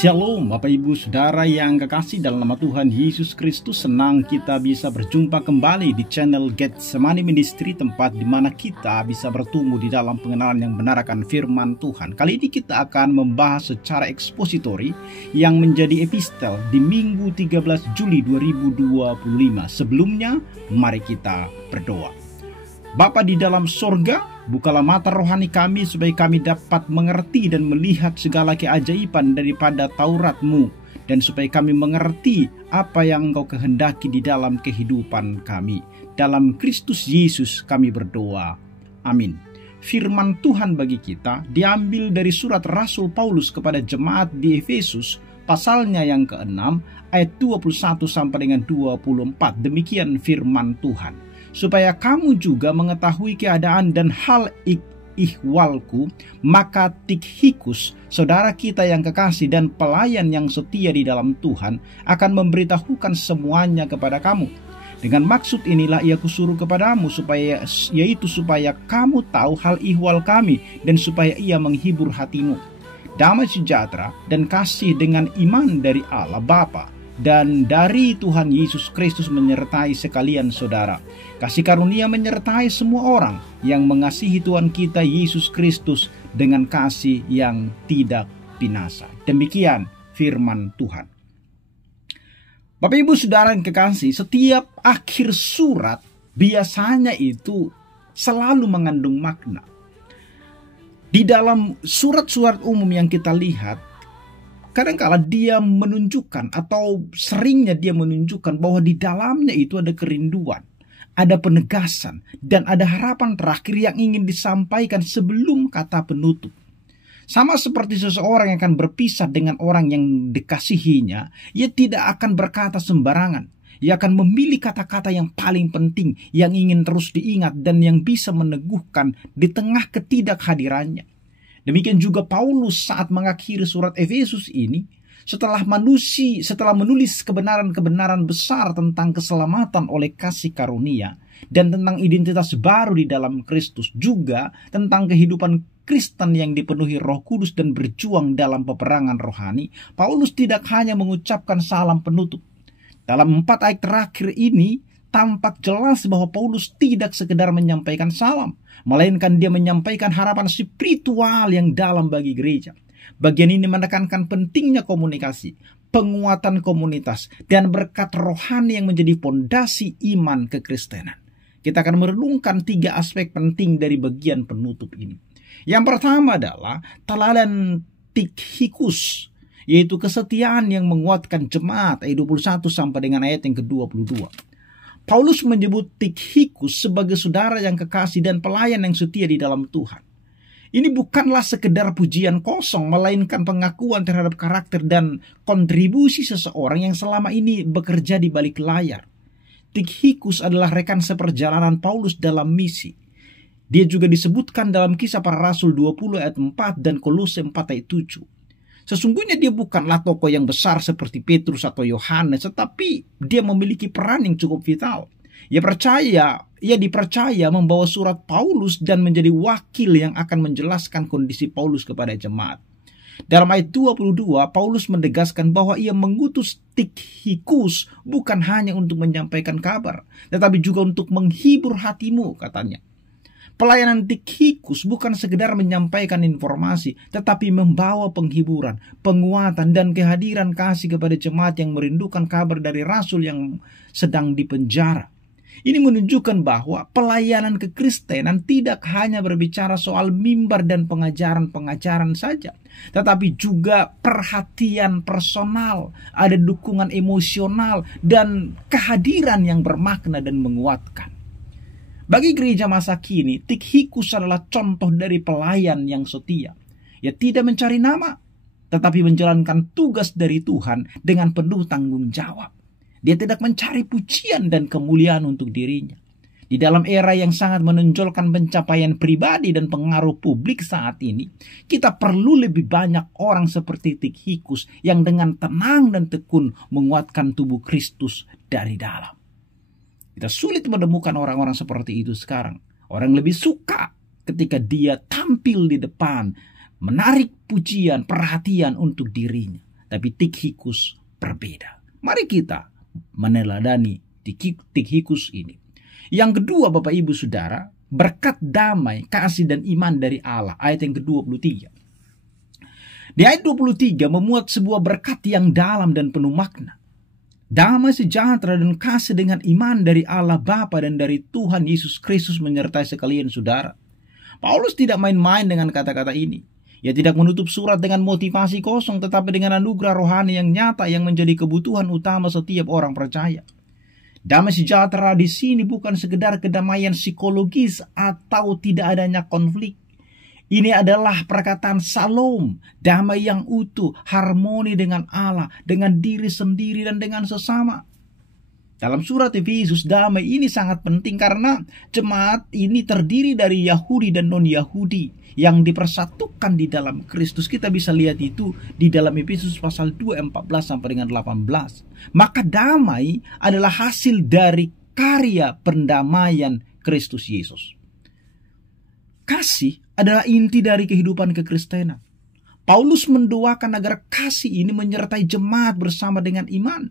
Shalom Bapak Ibu Saudara yang kekasih dalam nama Tuhan Yesus Kristus. Senang kita bisa berjumpa kembali di channel Getsemani Ministry, tempat di mana kita bisa bertumbuh di dalam pengenalan yang benar akan firman Tuhan. Kali ini kita akan membahas secara ekspositori yang menjadi epistel di Minggu 13 Juli 2025. Sebelumnya mari kita berdoa. Bapa di dalam sorga, bukalah mata rohani kami supaya kami dapat mengerti dan melihat segala keajaiban daripada Taurat-Mu, dan supaya kami mengerti apa yang Engkau kehendaki di dalam kehidupan kami. Dalam Kristus Yesus kami berdoa. Amin. Firman Tuhan bagi kita diambil dari surat Rasul Paulus kepada jemaat di Efesus, pasalnya yang ke-6, ayat 21 sampai dengan 24. Demikian firman Tuhan. Supaya kamu juga mengetahui keadaan dan hal ihwalku, maka Tikhikus, saudara kita yang kekasih dan pelayan yang setia di dalam Tuhan, akan memberitahukan semuanya kepada kamu. Dengan maksud inilah ia kusuruh kepadamu, supaya kamu tahu hal ihwal kami, dan supaya ia menghibur hatimu. Damai sejahtera dan kasih dengan iman dari Allah Bapa dan dari Tuhan Yesus Kristus menyertai sekalian saudara. Kasih karunia menyertai semua orang yang mengasihi Tuhan kita Yesus Kristus dengan kasih yang tidak binasa. Demikian firman Tuhan. Bapak Ibu Saudara yang kekasih, setiap akhir surat biasanya itu selalu mengandung makna. Di dalam surat-surat umum yang kita lihat, kadang-kala dia menunjukkan atau seringnya dia menunjukkan bahwa di dalamnya itu ada kerinduan, ada penegasan, dan ada harapan terakhir yang ingin disampaikan sebelum kata penutup. Sama seperti seseorang yang akan berpisah dengan orang yang dikasihinya, ia tidak akan berkata sembarangan. Ia akan memilih kata-kata yang paling penting, yang ingin terus diingat dan yang bisa meneguhkan di tengah ketidakhadirannya. Demikian juga Paulus saat mengakhiri surat Efesus ini, setelah menulis kebenaran-kebenaran besar tentang keselamatan oleh kasih karunia dan tentang identitas baru di dalam Kristus, juga tentang kehidupan Kristen yang dipenuhi Roh Kudus dan berjuang dalam peperangan rohani, Paulus tidak hanya mengucapkan salam penutup. Dalam 4 ayat terakhir ini tampak jelas bahwa Paulus tidak sekedar menyampaikan salam, melainkan dia menyampaikan harapan spiritual yang dalam bagi gereja. Bagian ini menekankan pentingnya komunikasi, penguatan komunitas, dan berkat rohani yang menjadi pondasi iman kekristenan. Kita akan merenungkan 3 aspek penting dari bagian penutup ini. Yang pertama adalah teladan Tikhikus, yaitu kesetiaan yang menguatkan jemaat, ayat 21 sampai dengan ayat yang ke-22. Paulus menyebut Tikhikus sebagai saudara yang kekasih dan pelayan yang setia di dalam Tuhan. Ini bukanlah sekedar pujian kosong, melainkan pengakuan terhadap karakter dan kontribusi seseorang yang selama ini bekerja di balik layar. Tikhikus adalah rekan seperjalanan Paulus dalam misi. Dia juga disebutkan dalam Kisah Para Rasul 20 ayat 4 dan Kolose 4 ayat 7. Sesungguhnya dia bukanlah tokoh yang besar seperti Petrus atau Yohanes, tetapi dia memiliki peran yang cukup vital. Ia dipercaya membawa surat Paulus dan menjadi wakil yang akan menjelaskan kondisi Paulus kepada jemaat. Dalam ayat 22, Paulus menegaskan bahwa ia mengutus Tikhikus bukan hanya untuk menyampaikan kabar, tetapi juga untuk menghibur hatimu, katanya. Pelayanan Tikhikus bukan sekedar menyampaikan informasi, tetapi membawa penghiburan, penguatan, dan kehadiran kasih kepada jemaat yang merindukan kabar dari rasul yang sedang dipenjara. Ini menunjukkan bahwa pelayanan kekristenan tidak hanya berbicara soal mimbar dan pengajaran-pengajaran saja, tetapi juga perhatian personal, ada dukungan emosional, dan kehadiran yang bermakna dan menguatkan. Bagi gereja masa kini, Tikhikus adalah contoh dari pelayan yang setia. Ia tidak mencari nama, tetapi menjalankan tugas dari Tuhan dengan penuh tanggung jawab. Dia tidak mencari pujian dan kemuliaan untuk dirinya. Di dalam era yang sangat menonjolkan pencapaian pribadi dan pengaruh publik saat ini, kita perlu lebih banyak orang seperti Tikhikus yang dengan tenang dan tekun menguatkan tubuh Kristus dari dalam. Kita sulit menemukan orang-orang seperti itu sekarang. Orang lebih suka ketika dia tampil di depan, menarik pujian, perhatian untuk dirinya. tapi Tikhikus berbeda. Mari kita meneladani Tikhikus ini. Yang kedua, Bapak Ibu Saudara, berkat damai, kasih dan iman dari Allah. Ayat yang ke-23. Di ayat 23 memuat sebuah berkat yang dalam dan penuh makna. Damai sejahtera dan kasih dengan iman dari Allah Bapa dan dari Tuhan Yesus Kristus menyertai sekalian saudara. Paulus tidak main-main dengan kata-kata ini. Ia tidak menutup surat dengan motivasi kosong, tetapi dengan anugerah rohani yang nyata yang menjadi kebutuhan utama setiap orang percaya. Damai sejahtera di sini bukan sekedar kedamaian psikologis atau tidak adanya konflik. Ini adalah perkataan Shalom, damai yang utuh, harmoni dengan Allah, dengan diri sendiri dan dengan sesama. Dalam surat Efesus, damai ini sangat penting karena jemaat ini terdiri dari Yahudi dan non-Yahudi yang dipersatukan di dalam Kristus. Kita bisa lihat itu di dalam Efesus pasal 2, 14 sampai dengan 18. Maka damai adalah hasil dari karya pendamaian Kristus Yesus. Kasih adalah inti dari kehidupan kekristenan. Paulus mendoakan agar kasih ini menyertai jemaat bersama dengan iman.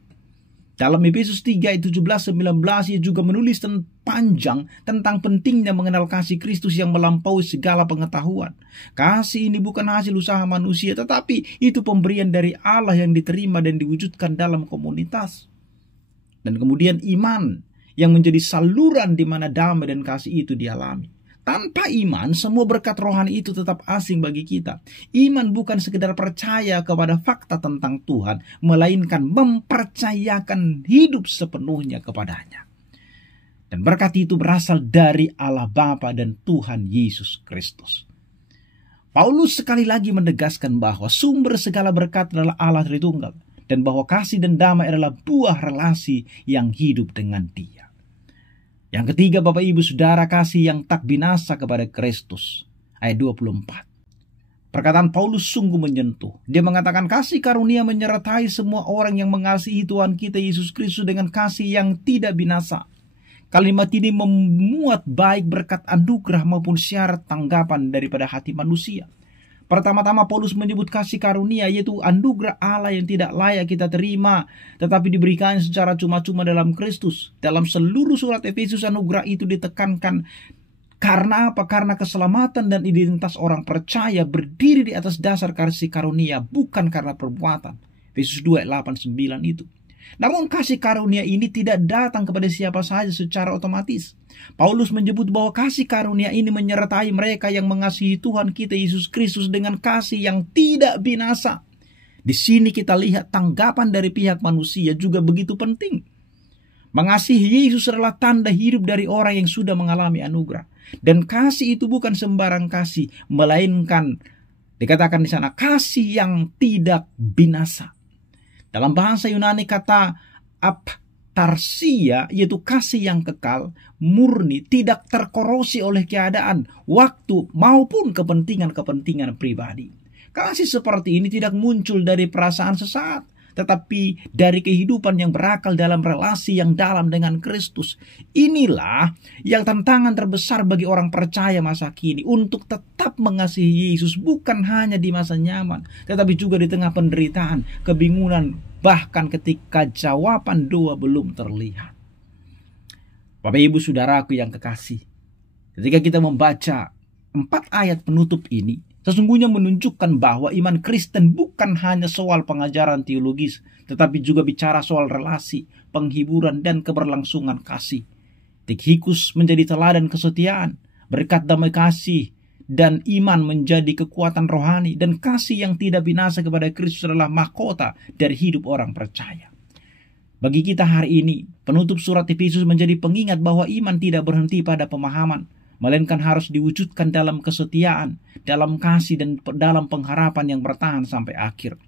Dalam Efesus 3 ayat 17-19 ia juga menulis panjang tentang pentingnya mengenal kasih Kristus yang melampaui segala pengetahuan. Kasih ini bukan hasil usaha manusia, tetapi itu pemberian dari Allah yang diterima dan diwujudkan dalam komunitas. Dan kemudian iman yang menjadi saluran di mana damai dan kasih itu dialami. Tanpa iman, semua berkat rohani itu tetap asing bagi kita. Iman bukan sekedar percaya kepada fakta tentang Tuhan, melainkan mempercayakan hidup sepenuhnya kepadanya. Dan berkat itu berasal dari Allah Bapa dan Tuhan Yesus Kristus. Paulus sekali lagi menegaskan bahwa sumber segala berkat adalah Allah Tritunggal, dan bahwa kasih dan damai adalah buah relasi yang hidup dengan Dia. Yang ketiga, Bapak Ibu Saudara, kasih yang tak binasa kepada Kristus. Ayat 24. Perkataan Paulus sungguh menyentuh. Dia mengatakan kasih karunia menyertai semua orang yang mengasihi Tuhan kita Yesus Kristus dengan kasih yang tidak binasa. Kalimat ini memuat baik berkat anugerah maupun syarat tanggapan daripada hati manusia. Pertama-tama Paulus menyebut kasih karunia, yaitu anugerah Allah yang tidak layak kita terima, tetapi diberikan secara cuma-cuma dalam Kristus. Dalam seluruh surat Efesus, anugerah itu ditekankan. Karena apa? Karena keselamatan dan identitas orang percaya berdiri di atas dasar kasih karunia, bukan karena perbuatan. Efesus 2, 8, 9 itu. Namun kasih karunia ini tidak datang kepada siapa saja secara otomatis. Paulus menyebut bahwa kasih karunia ini menyertai mereka yang mengasihi Tuhan kita Yesus Kristus dengan kasih yang tidak binasa. Di sini kita lihat tanggapan dari pihak manusia juga begitu penting. Mengasihi Yesus adalah tanda hidup dari orang yang sudah mengalami anugerah. Dan kasih itu bukan sembarang kasih, melainkan dikatakan di sana kasih yang tidak binasa. Dalam bahasa Yunani kata aptarsia, yaitu kasih yang kekal, murni, tidak terkorosi oleh keadaan, waktu, maupun kepentingan-kepentingan pribadi. Kasih seperti ini tidak muncul dari perasaan sesaat, tetapi dari kehidupan yang berakal dalam relasi yang dalam dengan Kristus. Inilah yang tantangan terbesar bagi orang percaya masa kini, untuk tetap mengasihi Yesus bukan hanya di masa nyaman, tetapi juga di tengah penderitaan, kebingungan, bahkan ketika jawaban doa belum terlihat. Bapak Ibu Saudaraku yang kekasih, ketika kita membaca 4 ayat penutup ini, sesungguhnya menunjukkan bahwa iman Kristen bukan hanya soal pengajaran teologis, tetapi juga bicara soal relasi, penghiburan, dan keberlangsungan kasih. Tikhikus menjadi teladan kesetiaan, berkat damai kasih, dan iman menjadi kekuatan rohani, dan kasih yang tidak binasa kepada Kristus adalah mahkota dari hidup orang percaya. Bagi kita hari ini, penutup surat Efesus menjadi pengingat bahwa iman tidak berhenti pada pemahaman, melainkan harus diwujudkan dalam kesetiaan, dalam kasih, dan dalam pengharapan yang bertahan sampai akhir.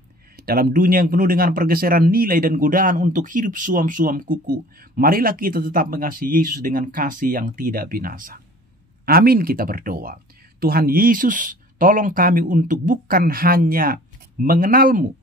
Dalam dunia yang penuh dengan pergeseran nilai dan godaan untuk hidup suam-suam kuku, marilah kita tetap mengasihi Yesus dengan kasih yang tidak binasa. Amin, kita berdoa. Tuhan Yesus, tolong kami untuk bukan hanya mengenal-Mu,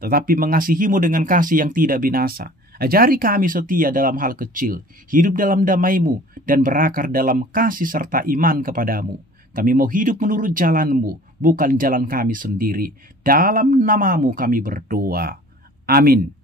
tetapi mengasihi-Mu dengan kasih yang tidak binasa. Ajari kami setia dalam hal kecil, hidup dalam damai-Mu, dan berakar dalam kasih serta iman kepadamu. Kami mau hidup menurut jalan-Mu, bukan jalan kami sendiri. Dalam nama-Mu kami berdoa. Amin.